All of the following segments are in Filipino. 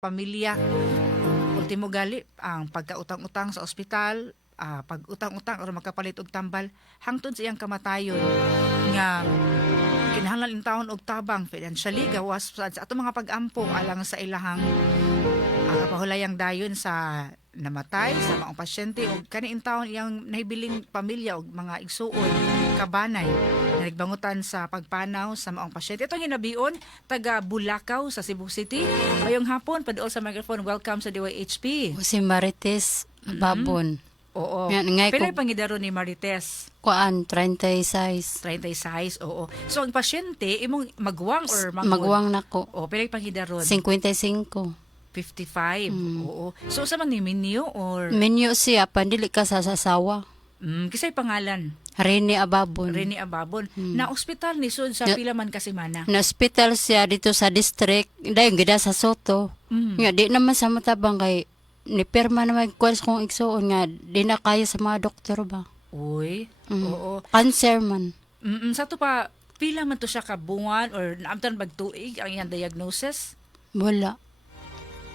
pamilya. Ultimo gali ang pagkautang-utang sa ospital, pag-utang-utang or makapalit og tambal hangtod sa iyang kamatayon nga kinahanglan in taon og tabang financially gawas sa atong mga pag-ampo alang sa ilahang kapahulayang dayon sa namatay sa mga pasyente o kani in taon iyang nahibiling pamilya og mga igsuon kabanay na nagbangutan sa pagpanaw sa maong pasyente. Itong hinabion, taga Bulacau sa Cebu City. Mayong hapon, paduol sa microphone. Welcome sa DYHP. Si Marites Babon. Oo. Yan, ngay Pilay ko pangidaro ni Marites? kuan 36. 36, oo. So, ang pasyente, imong magwang or mangod? Magwang nako. O, pilay pangidaron? 55. 55, oo. So, sa man ni Minyo or? Minyo siya pandili ka sa sasawa. Kisay pangalan? Rene Ababon. Rene Ababon. Na ospital ni Sud sa pila man kasimana? Na hospital siya dito sa district. Dayon gida sa Soto. Nga di naman sa matabang kay ni perma naman kwes kong igsuon nga di na kaya sa mga doktor ba. Uy, oo. Cancer man. Sa to pa, pila man to siya kabungan or naamtan bagtuig ang iyang diagnosis? Wala.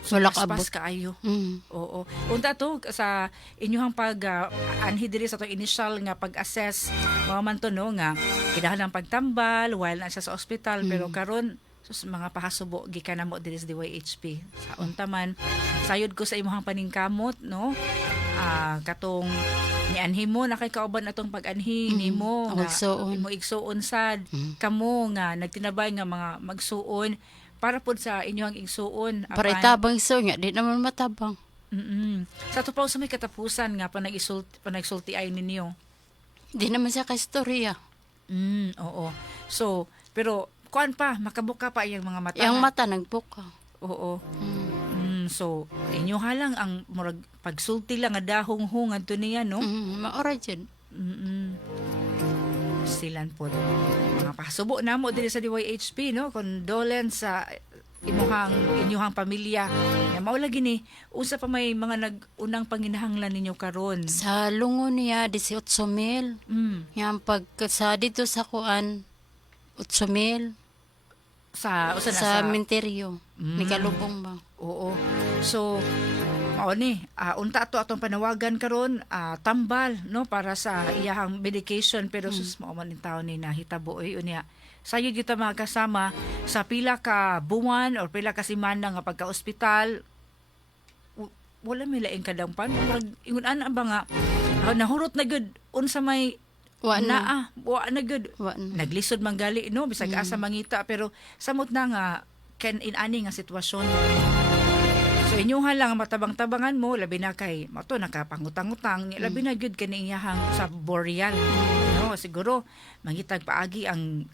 Wala ka abot. Paspas kaayo. Mm. Oo. Unta to sa inyong anhi diri sa to initial nga pag-assess mga man to no nga kinahanglan pagtambal while na siya sa ospital pero karon sus mga pahasubo gikan namo diri sa DYHP. Sa unta man sayod ko sa imong paningkamot no. Katong nianhi mo na kay kauban atong pag-anhi nimo nga imo igsuon sad kamo nga nagtinabay nga mga magsuon para pod sa inyong igsuon. Para itabang iso nga, di naman matabang. Sa tupaw sa may katapusan nga panagsulti ay ninyo. Di naman siya ka-istorya. Oo. So, pero kuan pa, makabuka pa iyang mga mata. Yung mata nagbuka. Oo. So, inyo halang ang murag pagsulti lang nga dahong-hung adto niya, no? Maora dyan. Silan po mga pasubo na mo diri sa DYHP no condolence sa inyuhang pamilya nga mao lagi ni unsa pa may mga nag-unang panginahanglan ninyo karon sa lungo niya 18,000 yang sa dito sa kuan 8,000 sa menteryo ni Kalubong ba. Oo. So unta ato atong panawagan karon tambal no para sa iyahang medication pero sus mao man in taon ni nahitabo unya sayo gyud ta mga kasama sa pila ka buwan or pila ka semana nga pagka-ospital wala may laing kadampan ingon ana ba nga nahurot na gud unsa may wa na gud naglisod man gali no bisag asa mangita pero samot na nga ken inani nga sitwasyon. So inyong lang matabang-tabangan mo labi na kay mato nakapangutang-utang labi na gyud kani iyahang sa boreal no siguro mangitag paagi ang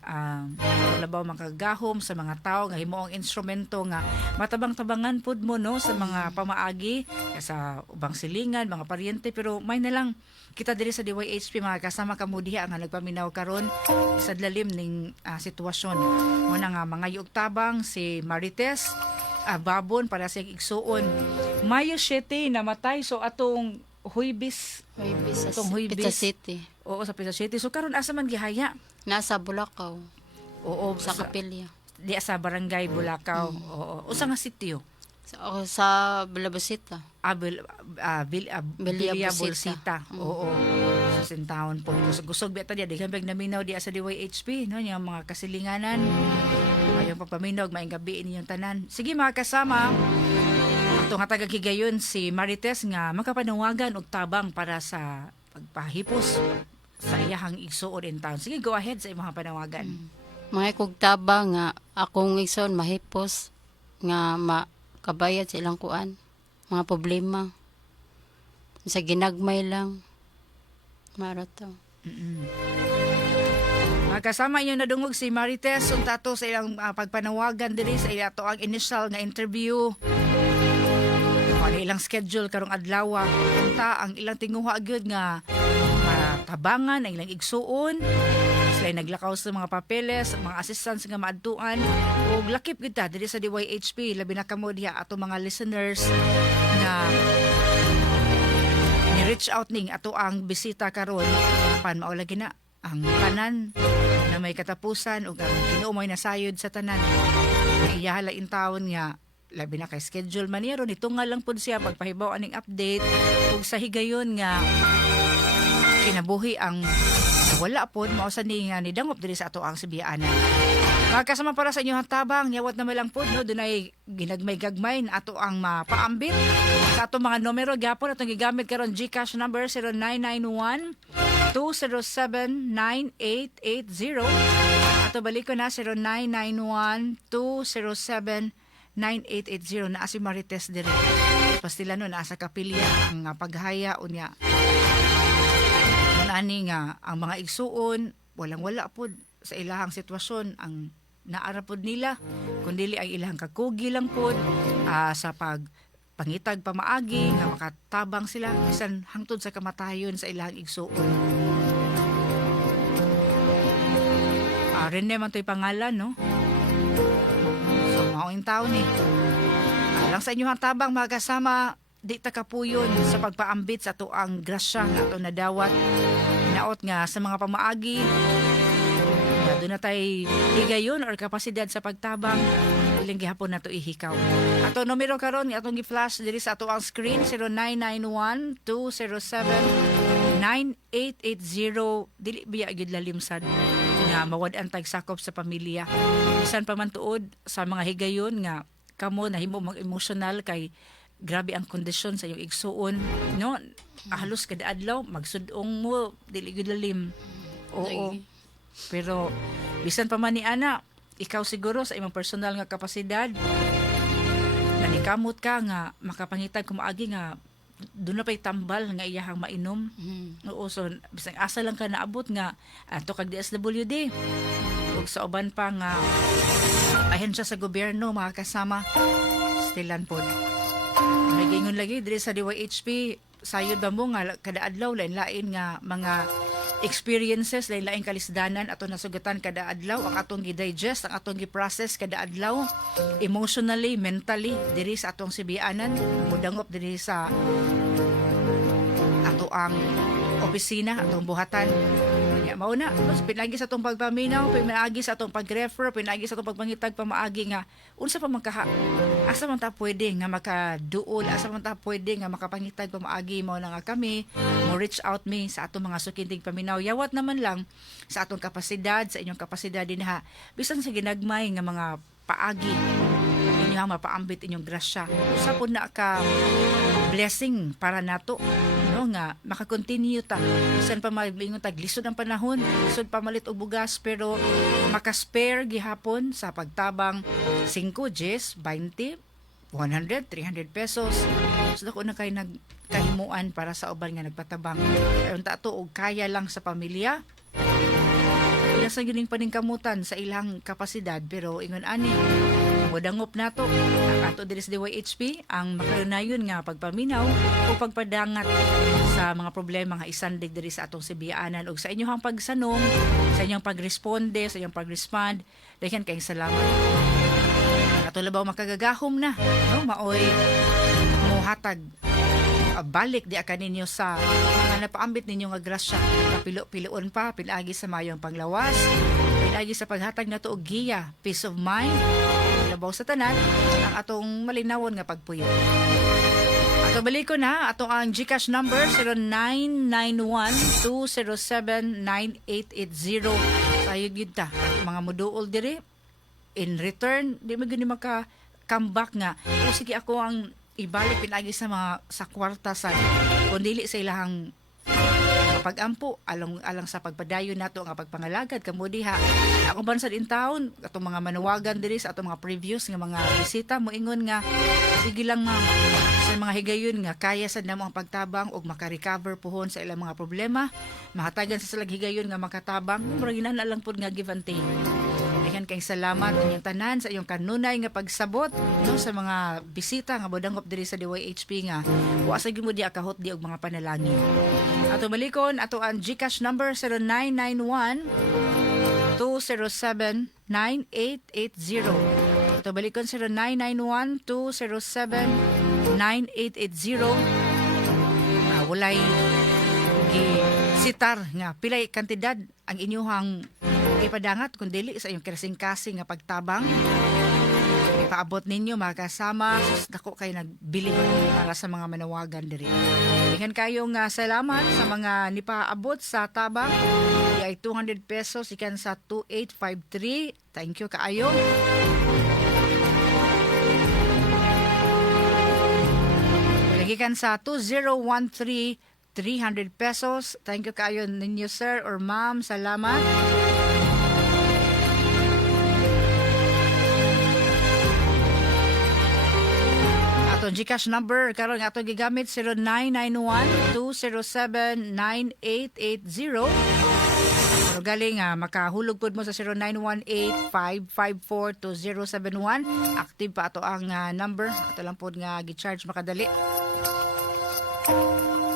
labaw makagahom sa mga tao nga himuong instrumento nga matabang-tabangan pud mo no sa mga pamaagi sa ubang silingan mga paryente pero may na lang kita diri sa DYHP mga kasama kamo diha nga nagpaminaw karon sa lalim ning sitwasyon mo na nga mga yug tabang si Marites Babon para sa igsuon. Mayo 7 namatay so atong Huybis sa Pita City. Oo sa Pita City. So karon asa man gihaya? Nasa Bulacau. Oo sa Kapilya. Di sa barangay Bulacau. Oo. Usa nga sitio? Sa Bilabosita. Bilia Bolsita. Oo. Sa Sintaon po. Gusog beta dia diha bag naminaw di sa DYHP no yung mga kasilinganan. Ayong pagpaminog maayong gabi inyong tanan. Sige mga kasama. Ato nga tagagigayon si Marites nga makapanawagan og tabang para sa pagpahipos sa iyahang igsuon in town. Sige go ahead sa imong panawagan. Mga kog tabang nga akong igsuon mahipos nga kabayad sa ilang kuan mga problema sa ginagmay lang marato. Kasama inyo nadungog si Marites unta to sa ilang pagpanawagan diri sa ato ang initial nga interview. Ano ilang schedule karong adlaw unta ang ilang tinguha gyud nga tabangan ang ilang igsuon sila naglakaw sa mga papeles, mga assistants nga maadtuan ug lakip gyud ta diri sa DYHP labi na kamo diha ato mga listeners nga ni-reach out ning ato ang bisita karon pan mao lagi na ang tanan na may katapusan o ang inuumoy na sayod sa tanan. Iyahala in taon nga labi na kay schedule man niya ron, ito nga lang po siya pagpahibaw aning update ug sa higayon nga kinabuhi ang wala po mausa ni nga nidangop diri sa ato ang Sibianan. Mga kasama para sa inyong tabang, nyawat na lang po, no? Dunay ginagmay-gagmay na ato ang mapaambit. Sa ato mga numero, gyapon atong gigamit karon GCash number 0991-207-9880. Ato balik ko na 0991-207-9880 na si Marites dire. Pastila no, nasa kapilya ang paghaya unya. Ani nga ang mga igsuon walang-wala pod sa ilahang sitwasyon ang naarapod nila kundi ang ilahang kakugi lang pod sa pangitag pamaagi nga makatabang sila bisan hangtod sa kamatayon sa ilahang igsuon. Rene man to'y pangalan, no? So maoing taon ni alang sa inyong tabang mga kasama, di ta kapuyon sa pagpaambit sa tuang grasya nga ato nadawat. Naot nga sa mga pamaagi na doon na tayo higayon or kapasidad sa pagtabang ilang gihapon na to ihikaw. Ato numero karon nga atong gi-flash diri sa ato ang screen 0991-207-9880 dili biya gyud lalimsad nga mawad-an tag sakop sa pamilya. Bisan pa man tuod sa mga higayon nga kamo nahimo mag-emotional kay grabe ang kondisyon sa iyong igsuon, no? Halos kada adlaw magsudong mo dili gyud lalim. Oo. Pero bisan pa man ni ana, ikaw siguro sa imong personal nga kapasidad nanikamot ka nga makapangitag kumaagi nga doon na pa'y tambal nga iyahang mainom. Oo, so bisang asa lang ka naabot nga ato kag DSWD. Ug sa uban pa nga ahensya sa gobyerno mga kasama stilan pod. Nagingon lagi diri sa DYHP sayod ba mo nga kada adlaw lain-lain nga mga experiences lain-lain kalisdanan ato nasugatan kada adlaw ang atong gi-digest ang atong gi-process kada adlaw emotionally, mentally diri sa atong Sibianan mudangop diri sa ato ang opisina atong buhatan. Mao na, pinagi sa atong pagpaminaw, pinagi sa atong pag-refer, pinagi sa atong pagpangitag pamaagi nga unsa pa man kaha. Asa man ta pwede nga makaduol, asa man ta pwede nga makapangitag pamaagi mao na nga kami, mo reach out me sa atong mga sukintig paminaw. Yawat naman lang sa atong kapasidad, sa inyong kapasidad dinha. Bisan sa ginagmay nga mga paagi inyong mapaambit inyong grasya. Usa po na ka blessing para nato. Nga maka-continue ta bisan pa magbingon tag lisod ang panahon lisod pa malit og bugas pero maka-spare gihapon sa pagtabang 5, 10, 20, 100, 300 pesos so dako na kay nagkahimuan para sa uban nga nagpatabang ayon ta to og kaya lang sa pamilya nasa gining paningkamutan sa ilang kapasidad pero ingon ani modangop nato ang ato diri sa DYHP ang makalunayon nga pagpaminaw o pagpadangat sa mga problema nga isandig diri sa atong Sibianan ug sa inyong pagsanong sa inyong pagresponde sa inyong pagrespond daghang kayong salamat ato labaw makagagahom na no maoy mohatag balik di ka ninyo sa mga napaambit ninyo nga grasya kapilo-piloon pa pinagi sa mayong panglawas pinagi sa paghatag nato og giya peace of mind labaw sa tanan ang atong malinawon nga pagpuyo. Ato balik ko na atong ang GCash number 0991-207-9880 sayod gyud ta mga moduol diri in return di mo gyud maka comeback nga o sige ako ang ibalik pinagi sa mga sa kwarta sa kundili sa ilahang pag-ampo alang sa pagpadayon nato nga pagpangalagad kamo diha ako ban sa in-town atong mga manawagan diri sa atong mga previous nga mga bisita moingon nga sige lang nga sa mga higayon nga kaya sad namo ang pagtabang og maka-recover pohon sa ilang mga problema mahatagan sa silang higayon nga makatabang murag ginana lang pud nga give and take. Daghang kayong salamat inyong tanan sa iyong kanunay nga pagsabot no, sa mga bisita nga bodangop diri sa DYHP nga wa sa gyud mo di akahot di og mga panalangin. Ato malikon ato ang GCash number 0991-207-9880. Ato balikon 0991-207-9880. Walay sitar nga pilay kantidad ang inyong ipadangat kung dili sa iyong kasing-kasing nga pagtabang paabot ninyo mga kasama. Sus, dako kayo nagbili para sa mga manawagan diri. Dengan kayong salamat sa mga nipaabot sa tabang. Di ay 200 pesos ikan sa 2853. Thank you kaayo. Lagikan sa 2013 300 pesos. Thank you kaayo ninyo sir or ma'am. Salamat. Atong GCash number karon nga atong gigamit 0991-207-9880. Pero galing makahulog pud mo sa 0918-554-2071. Active pa ato ang number. Ato lang pud nga gi-charge makadali.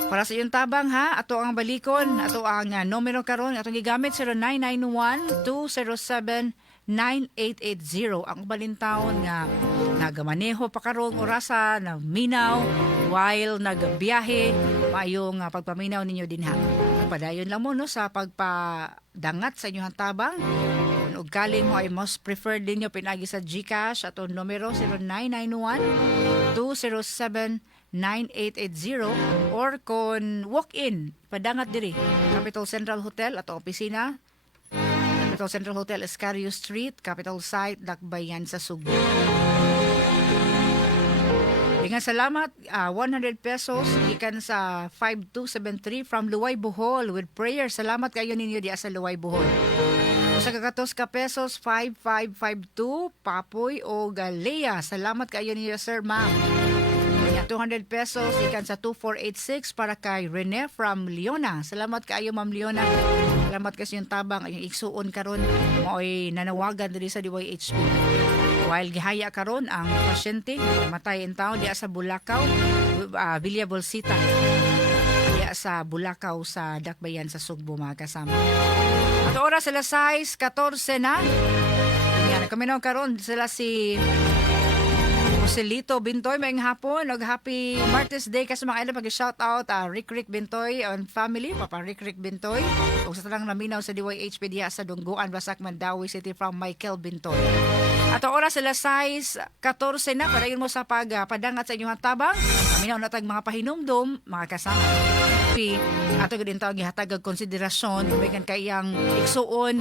Para sa iyong tabang ha, ato ang balikon, ato ang numero karon, atong gigamit 0991-207-9880. Ang balintawon nga nagamaneho pa karong orasa na minaw while nagbiyahe, mayong pagpaminaw ninyo din ha. Padayon lang mo no sa pagpadangat sa inyong tabang. Kung ugaling mo ay most preferred ninyo pinagi sa GCash, atong numero 0991-207-9880 or kung walk-in, padangat diri Capital Central Hotel at opisina Capital Central Hotel, Escario Street, Capital Site, Dakbayan sa Subo. Dengan salamat, 100 pesos ikan sa 5273 from Luway Bohol with prayer. Salamat kayo ninyo di sa Luway Bohol. Sa kagatos ka pesos 5552 Papoy o Galea. Salamat kayo ninyo sir ma'am. 200 pesos ikan sa 2486 para kay Rene from Leona. Salamat kaayo Ma'am Leona. Salamat kasi yung tabang yung igsuon karon mo'y nanawagan diri sa DYHP. While gihaya karon ang pasyente namatay in town diya sa Bulacau, Villa Bolsita. Diya sa Bulacau sa Dakbayan sa Sugbo mga kasama. At oras sila 6:14 na. Yan kami na karon sila si Joselito Bintoy, maayong hapon. Happy Martyrs Day kasi mga ilang mag-shout out Rick Bintoy and family, Papa Rick Bintoy. O sa talang naminaw sa DYHP diya sa Dungguan, Basak, Mandawi City from Michael Bintoy. At ang oras sila 6:14 na, para yun mo sa padangat sa inyong tabang. Naminaw na tag mga pahinumdum, mga kasama. Ato din tawag gihatag konsiderasyon, tumigan kayang iksuon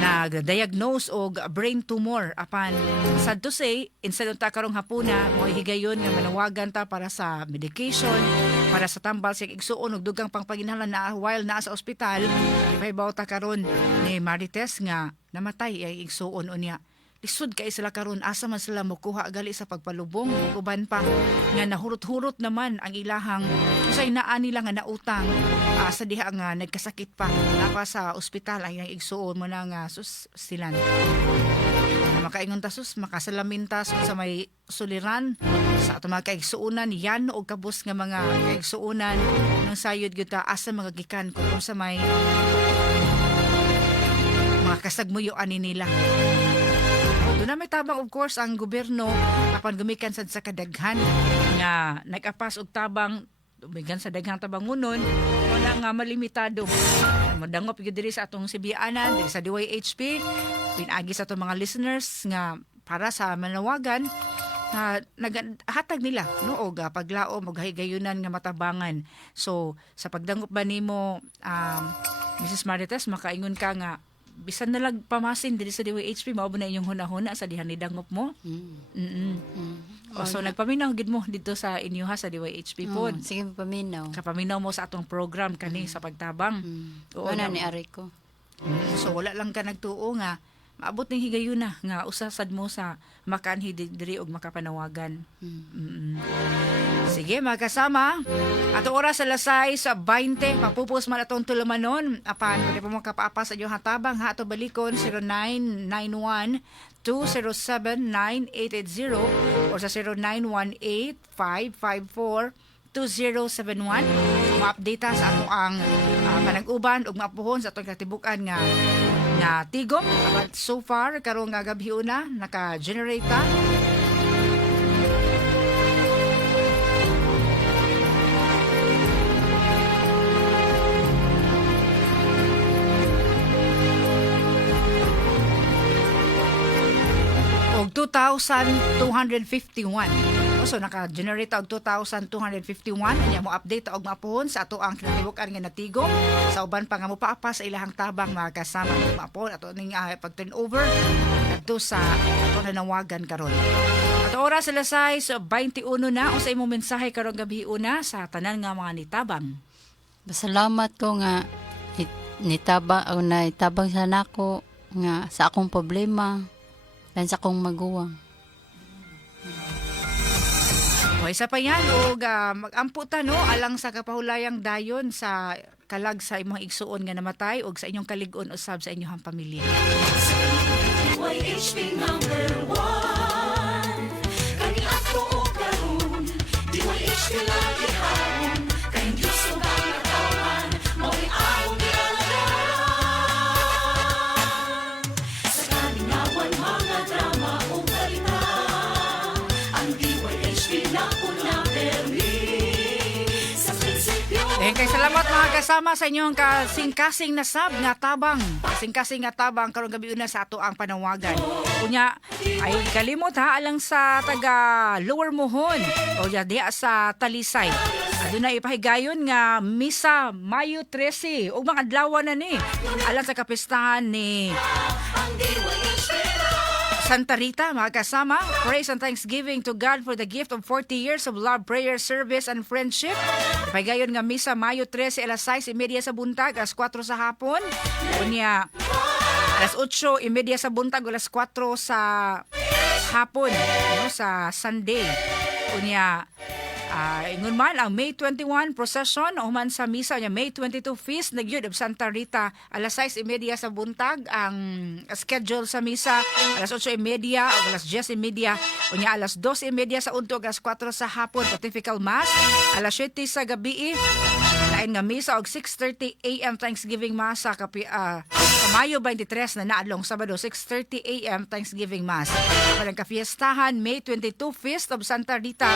nag-diagnose og brain tumor apan sad to say instead ta karong hapuna mo higayon nga manawagan ta para sa medication para sa tambal sa igsuon og dugang pangpaginahanglan na while naa sa ospital ibabaw ta karon ni Marites nga namatay ay igsuon unya. Lisod kay sila karon asa man sila mokuha gali sa pagpalubong uban pa nga nahurot-hurot naman ang ilahang usay naa nila nga nautang sa diha nga nagkasakit pa napa sa ospital ay igsuon mo na nga sus silan makaingon ta sus makasalamin ta sa may suliran sa ato mga kaigsuunan yan og kabus nga mga kaigsuunan nang sayod gyud ta asa mga gikan kung sa may mga kasagmuyoan nila. Doon na may tabang of course ang gobyerno apan gumikan sad sa kadaghan nga nag-apas og tabang dumigan sa daghang tabangunon wala nga malimitado. Madangop gyud diri sa atong sibianan diri sa DYHP pinagi sa atong mga listeners nga para sa manawagan na naghatag nila no og paglaom og higayunan nga matabangan. So sa pagdangop ba nimo Mrs. Marites makaingon ka nga bisan nalag pamasin diri sa DYHP mao na inyong hunahuna sa dihan ni dangop mo. So nagpaminaw gid mo dito sa inyo ha sa DYHP pod. Sige paminaw. Kapaminaw mo sa atong program kani sa pagtabang. Ano ni ari ko. So wala lang ka nagtuo nga maabot ning higayuna nga usasad mo sa makanhi diri og makapanawagan. Sige mga kasama, ato oras sa lasay sa 20 mapupos man atong tulumanon apan pwede pa mo kapaapa sa inyong hatabang ha ato balikon 0991-207-9880 or sa 0918-554-2071 ma-update sa ato ang panag-uban ug maapuhon sa atong katibukan nga na tigom but so far karong nga gabi una naka-generate ta og 2,251. So naka-generate og 2,251. Anya mo update og maapon sa ato ang kinatibukan nga natigom sa uban pa nga mo paapa sa ilahang tabang mga kasama ng maapon ato ning pag-turnover adto sa ato nanawagan karon. At oras sa lasay so 21 na unsay imong mensahe karong gabi una sa tanan nga mga nitabang. Pasalamat ko nga nitabang sa nako nga sa akong problema dan sa akong maguwang. O isa pa yan og mag-ampo ta no alang sa kapahulayang dayon sa kalag sa imong igsuon nga namatay og sa inyong kalig-on usab sa inyong pamilya. DYHP number 1 kani ato o karon DYHP lagi hawon kay Diyos ug ang natawan mao'y among gialagaan sa kalinawan mga drama o balita ang DYHP na una permi sa prinsipyo. Kay salamat mga kasama sa inyong kasing-kasing na sab nga tabang. Kasing-kasing nga tabang karong gabi una sa ato ang panawagan. Unya ay kalimot ha alang sa taga Lower Mohon o diha sa Talisay. Aduna ipahigayon nga misa Mayo 13 ug mga adlaw na ni alang sa kapistahan ni Ang DYHP Santa Rita, mga kasama, praise and thanksgiving to God for the gift of 40 years of love, prayer, service, and friendship. Pagayon nga misa, Mayo 13, alas 6:30 sa buntag, alas 4 sa hapon. Unya, alas 8:30 sa buntag, alas 4 sa hapon, no, sa Sunday. Unya, ingon man ang May 21 procession o man sa misa niya May 22 feast nagyud of Santa Rita alas 6:30 sa buntag ang schedule sa misa alas 8:30 o alas 10:30 unya alas 2:30 sa untog alas 4 sa hapon pontifical mass alas 7 sa gabi lain nga misa og 6:30 AM Thanksgiving mass sa Mayo 23 na naadlong Sabado 6:30 AM Thanksgiving mass parang kafiestahan May 22 feast of Santa Rita.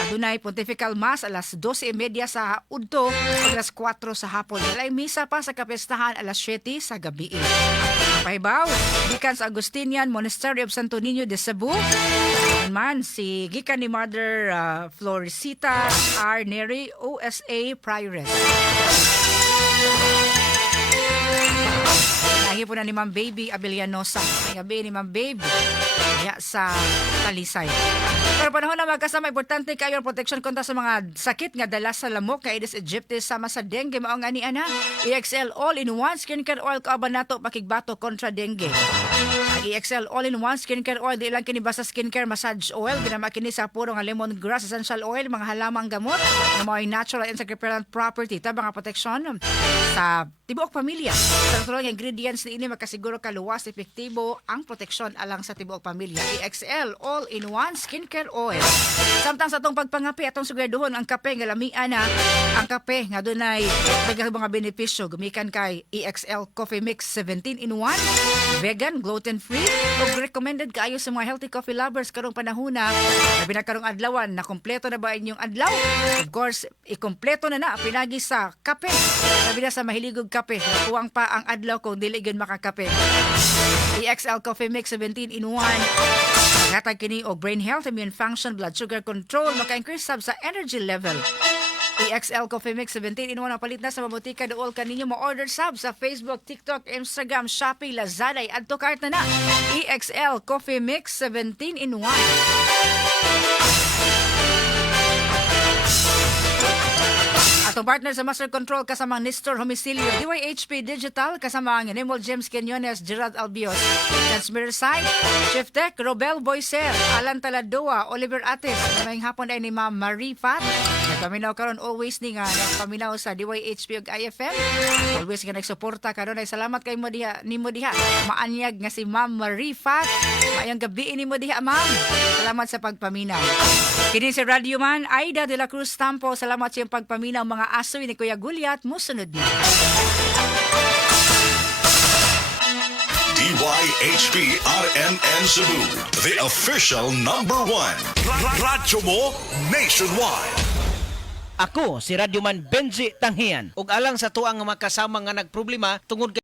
Adunay Pontifical Mass alas 12:30 sa udto alas 4 sa hapon. Walay misa pa sa kapistahan alas 7 sa gabi. Pahibaw, gikan sa Agustinian Monastery of Santo Niño de Cebu. Man si gikan ni Mother Florecita R. Neri OSA Prioress. Nahi po na ni Ma'am Baby Abelianosa. Gabi ni Ma'am Baby sa Talisay. Pero panahon na magkasama, importante kayo ang protection kontra sa mga sakit nga dala sa lamok nga Aedes aegypti sama sa dengue mao nga ni ana. EXL All-in-One Skincare Oil kauban nato pakigbato kontra dengue. Ang EXL All-in-One Skincare Oil di lang kini basta skincare massage oil ginama kini sa puro nga lemongrass essential oil mga halamang gamot nga mao natural and repellent property tabang nga protection sa tibuok pamilya. Sa tulong ingredients ni ini makasiguro ka luwas epektibo ang proteksyon alang sa tibuok pamilya. EXL All-in-One Skincare Oil. Samtang sa atong pagpangapi atong siguraduhon ang kape nga lamian na ang kape nga dunay daghang mga benepisyo gumikan kay EXL Coffee Mix 17-in-1 vegan gluten-free ug recommended kaayo sa mga healthy coffee lovers karong panahona labi na karong adlawan na kompleto na ba inyong adlaw of course ikompleto na pinagi sa kape labi na sa mahiligog kape kuwang pa ang adlaw kung dili gyud makakape. EXL Coffee Mix 17-in-1 hatag kini og brain health, immune function, blood sugar control, maka-increase sab sa energy level. EXL Coffee Mix 17-in-1 ang palit na sa mabutika dool kaninyo ma-order sab sa Facebook, TikTok, Instagram, Shopee, Lazada, adto cart na. EXL Coffee Mix 17-in-1. Atong partner sa Master Control kasama Nestor Homicilio, DYHP Digital kasama ang Enemol James Quinones, Gerald Albios, Transmitter Site, Chief Tech, Robel Boycer, Alan Taladoa, Oliver Ates, maying hapon ay ni Ma'am Marie Fat. Nagpaminaw karon always ni nga nagpaminaw sa DYHP ug IFM. Always nga nagsuporta karon ay salamat kay mo diha nimo diha. Maanyag nga si Ma'am Marie Fat. Mayong gabi nimo diha ma'am. Salamat sa pagpaminaw. Kini si Radio Man Aida de la Cruz Tampo, salamat sa iyong pagpaminaw mga asoy ni Kuya Gulyat, musunod niya. DYHP RMN Cebu, the official #1. Radyo mo nationwide. Ako si Radyoman Benji Tanghian ug alang sa tuang mga kasama nga nagproblema tungod kay